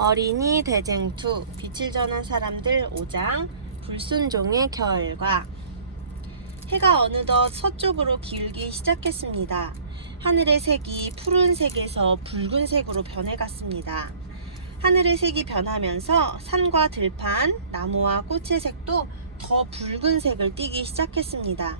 어린이 대쟁투 빛을 전한 사람들 5장 불순종의 결과. 해가 어느덧 서쪽으로 기울기 시작했습니다. 하늘의 색이 푸른색에서 붉은색으로 변해갔습니다. 하늘의 색이 변하면서 산과 들판, 나무와 꽃의 색도 더 붉은색을 띠기 시작했습니다.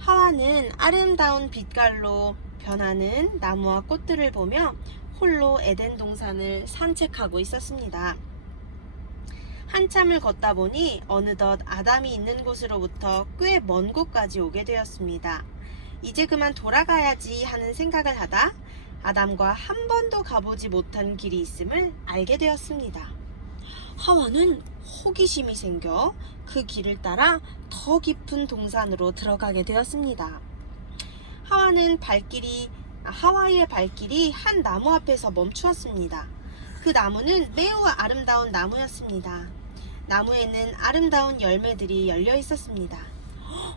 하와는 아름다운 빛깔로 변하는 나무와 꽃들을 보며 홀로 에덴 동산을 산책하고 있었습니다. 한참을 걷다 보니 어느덧 아담이 있는 곳으로부터 꽤 먼 곳까지 오게 되었습니다. 이제 그만 돌아가야지 하는 생각을 하다 아담과 한 번도 가보지 못한 길이 있음을 알게 되었습니다. 하와는 호기심이 생겨 그 길을 따라 더 깊은 동산으로 들어가게 되었습니다. 하와의 발길이 한 나무 앞에서 멈추었습니다. 그 나무는 매우 아름다운 나무였습니다. 나무에는 아름다운 열매들이 열려 있었습니다.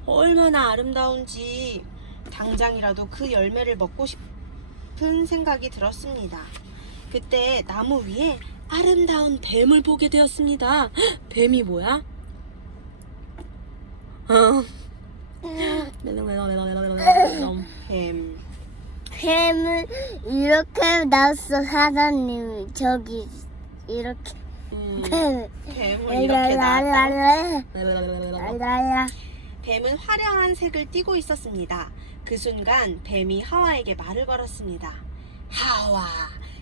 얼마나 아름다운지 당장이라도 그 열매를 먹고 싶은 생각이 들었습니다. 그때 나무 위에 아름다운 뱀을 보게 되었습니다. 뱀이 뭐야? 뱀. 뱀을 이렇게 놨어. 사장님이 저기 이렇게 뱀을 이렇게 놨어. 라라라라라라라라. 뱀은 화려한 색을 띠고 있었습니다. 그 순간 뱀이 하와에게 말을 걸었습니다. 하와,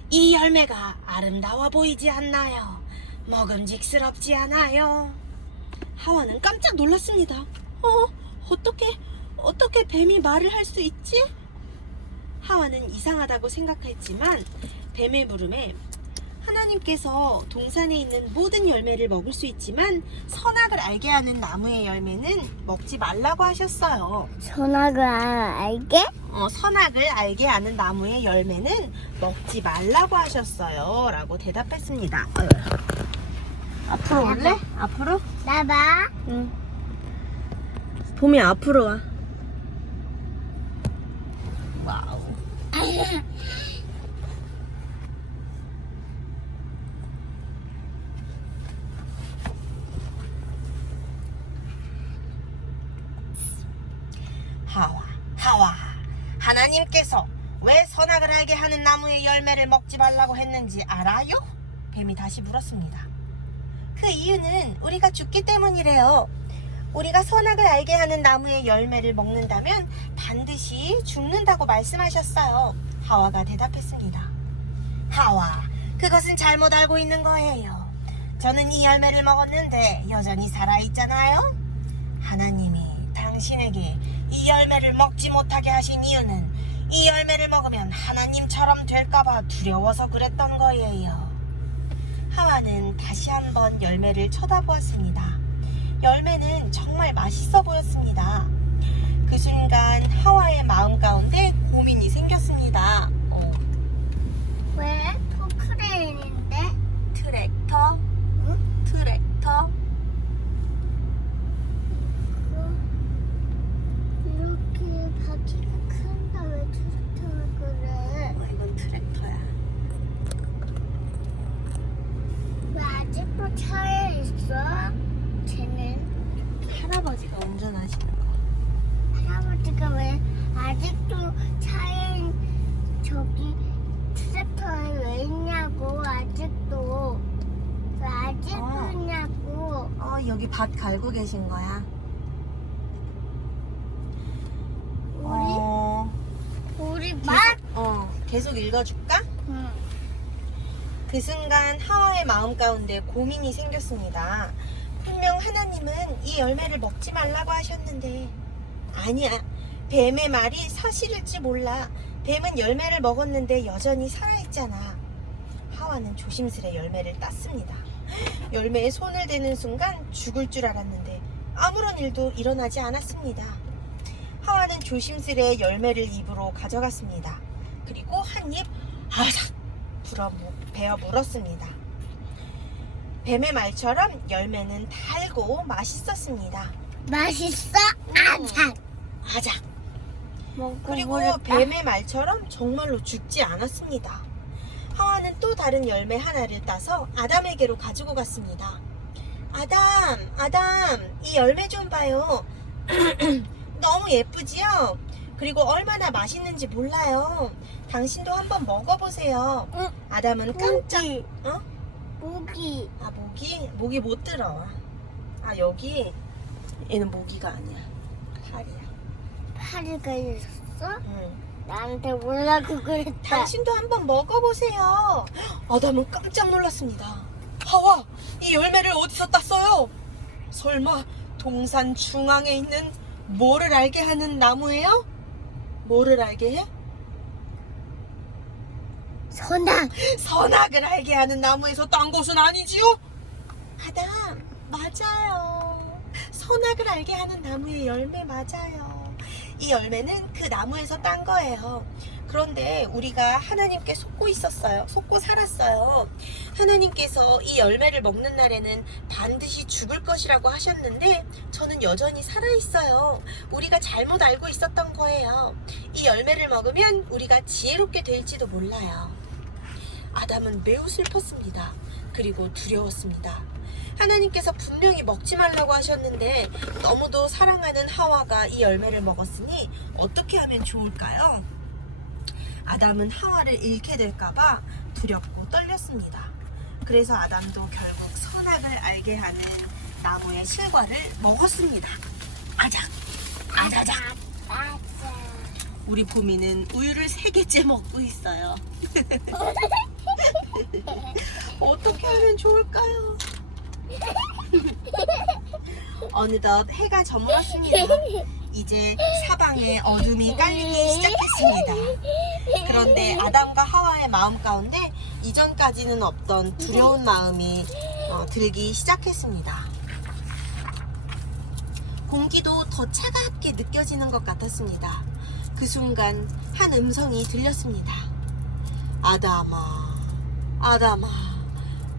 이 열매가 아름다워 보이지 않나요? 먹음직스럽지 않아요? 하와는 깜짝 놀랐습니다. 어떻게 뱀이 말을 할 수 있지? 하와는 이상하다고 생각했지만 뱀의 물음에 하나님께서 동산에 있는 모든 열매를 먹을 수 있지만 선악을 알게 하는 나무의 열매는 먹지 말라고 하셨어요. 선악을 알게? 선악을 알게 하는 나무의 열매는 먹지 말라고 하셨어요 라고 대답했습니다. 앞으로 올래? 앞으로? 나봐. 응. 봄이 앞으로 와. 와우. 하와, 하나님께서 왜 선악을 알게 하는 나무의 열매를 먹지 말라고 했는지 알아요? 뱀이 다시 물었습니다. 그 이유는 우리가 죽기 때문이래요. 우리가 선악을 알게 하는 나무의 열매를 먹는다면 반드시 죽는다고 말씀하셨어요. 하와가 대답했습니다. 하와, 그것은 잘못 알고 있는 거예요. 저는 이 열매를 먹었는데 여전히 살아있잖아요. 하나님이 당신에게 이 열매를 먹지 못하게 하신 이유는 이 열매를 먹으면 하나님처럼 될까봐 두려워서 그랬던 거예요. 하와는 다시 한번 열매를 쳐다보았습니다. 열매는 정말 맛있어 보였습니다. 그 순간 하와의 마음 가운데 고민이 생겼습니다. 왜? 포크레인인데? 트랙터? 응? 트랙터? 이렇게 바퀴가 큰다. 왜 트랙터를 그래? 이건 트랙터야. 왜 아직도 차에 있어? 쟤는 할아버지가 운전하시는 거. 할아버지가 왜 아직도 차에 저기 트랙터에 왜 있냐고. 아직도 왜 아직도 있냐고. 여기 밭 갈고 계신 거야? 우리 맛. 계속 읽어줄까? 응. 그 순간 하와의 마음 가운데 고민이 생겼습니다. 분명 하나님은 이 열매를 먹지 말라고 하셨는데 아니야, 뱀의 말이 사실일지 몰라. 뱀은 열매를 먹었는데 여전히 살아있잖아. 하와는 조심스레 열매를 땄습니다. 열매에 손을 대는 순간 죽을 줄 알았는데 아무런 일도 일어나지 않았습니다. 하와는 조심스레 열매를 입으로 가져갔습니다. 그리고 한 입 아삭 베어 물었습니다. 뱀의 말처럼 열매는 달고 맛있었습니다. 맛있어? 아삭. 아작. 그리고 뱀의 말처럼 정말로 죽지 않았습니다. 하와는 또 다른 열매 하나를 따서 아담에게로 가지고 갔습니다. 아담, 이 열매 좀 봐요. 너무 예쁘지요? 그리고 얼마나 맛있는지 몰라요. 당신도 한번 먹어보세요. 응. 아담은 깜짝, 모기. 모기 못 들어와. 여기, 얘는 모기가 아니야. 팔이야. 팔이 걸렸어? 응. 나한테 몰라고 그랬다. 당신도 한번 먹어보세요. 아담은 깜짝 놀랐습니다. 하와, 이 열매를 어디서 땄어요? 설마 동산 중앙에 있는 뭐를 알게 하는 나무예요? 뭐를 알게 해? 선악을 알게 하는 나무에서 딴 것은 아니지요? 아담, 맞아요. 선악을 알게 하는 나무의 열매 맞아요. 이 열매는 그 나무에서 딴 거예요. 그런데 우리가 하나님께 속고 살았어요. 하나님께서 이 열매를 먹는 날에는 반드시 죽을 것이라고 하셨는데 저는 여전히 살아있어요. 우리가 잘못 알고 있었던 거예요. 이 열매를 먹으면 우리가 지혜롭게 될지도 몰라요. 아담은 매우 슬펐습니다. 그리고 두려웠습니다. 하나님께서 분명히 먹지 말라고 하셨는데 너무도 사랑하는 하와가 이 열매를 먹었으니 어떻게 하면 좋을까요? 아담은 하와를 잃게 될까봐 두렵고 떨렸습니다. 그래서 아담도 결국 선악을 알게 하는 나무의 실과를 먹었습니다. 아자작. 우리 보미는 우유를 3개째 먹고 있어요. 어떻게 하면 좋을까요? 어느덧 해가 저물었습니다. 이제 사방에 어둠이 깔리기 시작했습니다. 그런데 아담과 하와의 마음 가운데 이전까지는 없던 두려운 마음이 들기 시작했습니다. 공기도 더 차갑게 느껴지는 것 같았습니다. 그 순간 한 음성이 들렸습니다. 아담아,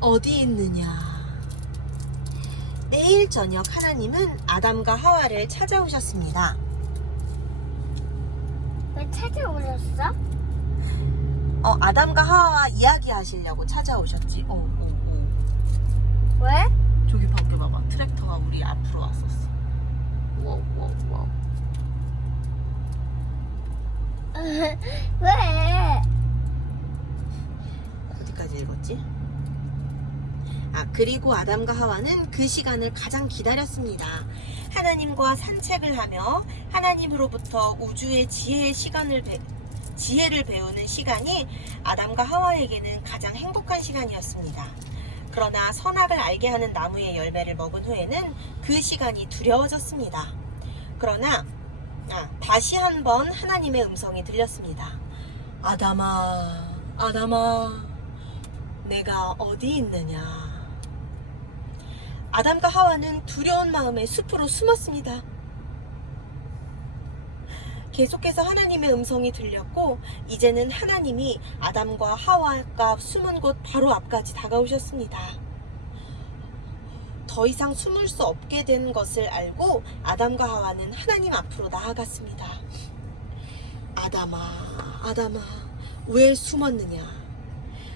어디 있느냐? 내일 저녁 하나님은 아담과 하와를 찾아오셨습니다. 왜 찾아오셨어? 아담과 하와와 이야기하시려고 찾아오셨지. 왜? 저기 밖에 봐봐. 트랙터가 우리 앞으로 왔었어. 왜? 어디까지 읽었지? 그리고 아담과 하와는 그 시간을 가장 기다렸습니다. 하나님과 산책을 하며 하나님으로부터 우주의 지혜를 배우는 시간이 아담과 하와에게는 가장 행복한 시간이었습니다. 그러나 선악을 알게 하는 나무의 열매를 먹은 후에는 그 시간이 두려워졌습니다. 그러나 다시 한번 하나님의 음성이 들렸습니다. 아담아, 내가 어디 있느냐? 아담과 하와는 두려운 마음에 숲으로 숨었습니다. 계속해서 하나님의 음성이 들렸고 이제는 하나님이 아담과 하와가 숨은 곳 바로 앞까지 다가오셨습니다. 더 이상 숨을 수 없게 된 것을 알고 아담과 하와는 하나님 앞으로 나아갔습니다. 아담아, 왜 숨었느냐?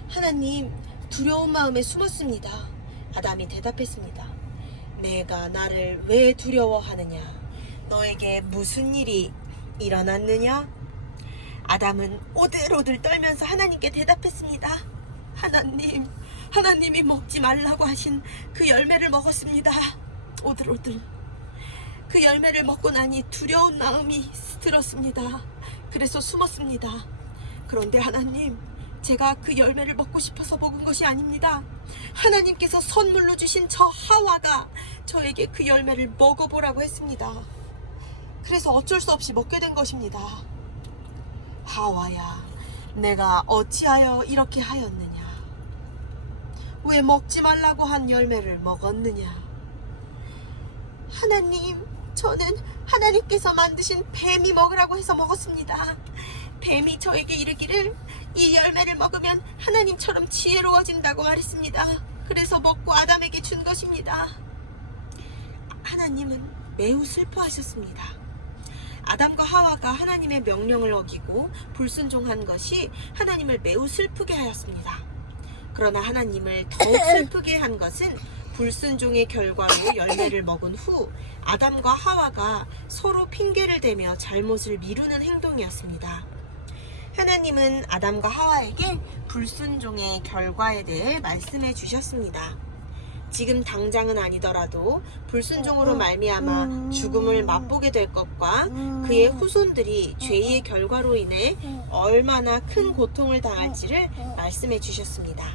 하나님, 두려운 마음에 숨었습니다. 아담이 대답했습니다. 내가 나를 왜 두려워하느냐? 너에게 무슨 일이 일어났느냐? 아담은 오들오들 떨면서 하나님께 대답했습니다. 하나님이 먹지 말라고 하신 그 열매를 먹었습니다. 오들오들. 그 열매를 먹고 나니 두려운 마음이 들었습니다. 그래서 숨었습니다. 그런데 하나님, 제가 그 열매를 먹고 싶어서 먹은 것이 아닙니다. 하나님께서 선물로 주신 저 하와가 저에게 그 열매를 먹어보라고 했습니다. 그래서 어쩔 수 없이 먹게 된 것입니다. 하와야, 내가 어찌하여 이렇게 하였느냐? 왜 먹지 말라고 한 열매를 먹었느냐? 하나님, 저는 하나님께서 만드신 뱀이 먹으라고 해서 먹었습니다. 뱀이 저에게 이르기를 이 열매를 먹으면 하나님처럼 지혜로워진다고 말했습니다. 그래서 먹고 아담에게 준 것입니다. 하나님은 매우 슬퍼하셨습니다. 아담과 하와가 하나님의 명령을 어기고 불순종한 것이 하나님을 매우 슬프게 하였습니다. 그러나 하나님을 더욱 슬프게 한 것은 불순종의 결과로 열매를 먹은 후 아담과 하와가 서로 핑계를 대며 잘못을 미루는 행동이었습니다. 하나님은 아담과 하와에게 불순종의 결과에 대해 말씀해 주셨습니다. 지금 당장은 아니더라도 불순종으로 말미암아 죽음을 맛보게 될 것과 그의 후손들이 죄의 결과로 인해 얼마나 큰 고통을 당할지를 말씀해 주셨습니다.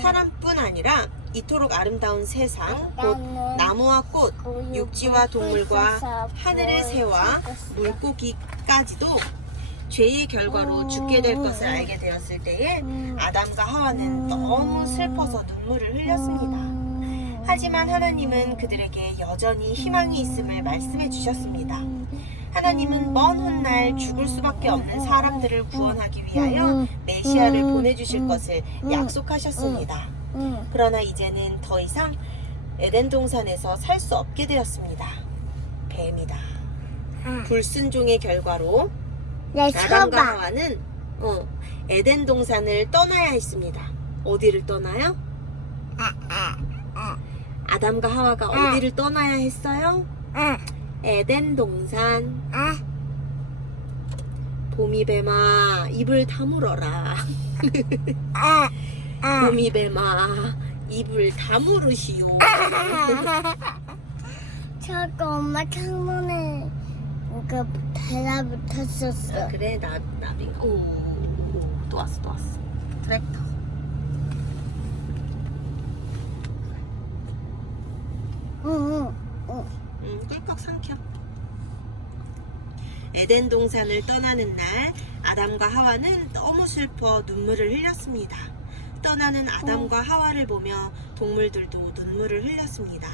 사람뿐 아니라 이토록 아름다운 세상, 곧 나무와 꽃, 육지와 동물과 하늘의 새와 물고기까지도 죄의 결과로 죽게 될 것을 알게 되었을 때에 아담과 하와는 너무 슬퍼서 눈물을 흘렸습니다. 하지만 하나님은 그들에게 여전히 희망이 있음을 말씀해 주셨습니다. 하나님은 먼 훗날 죽을 수밖에 없는 사람들을 구원하기 위하여 메시아를 보내주실 것을 약속하셨습니다. 그러나 이제는 더 이상 에덴 동산에서 살 수 없게 되었습니다. 뱀이다. 불순종의 결과로 아담과 하와는 에덴 동산을 떠나야 했습니다. 어디를 떠나요? 아담과 하와가 어디를 떠나야 했어요? 에덴 동산. 봄이뱀아, 입을 다물어라. 봄이뱀아, 입을 다물으시오. 저거 엄마 창문에 뭔가 달라붙었었어. 그래, 나비. 오, 또 왔어. 트랙터. 꿀꺽 삼켜. 에덴 동산을 떠나는 날 아담과 하와는 너무 슬퍼 눈물을 흘렸습니다. 떠나는 아담과 하와를 보며 동물들도 눈물을 흘렸습니다.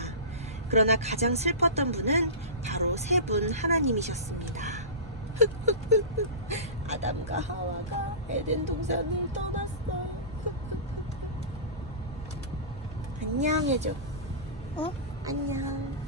그러나 가장 슬펐던 분은 바로 세 분 하나님이셨습니다. 아담과 하와가 에덴 동산을 떠났어. 안녕 해줘. 안녕.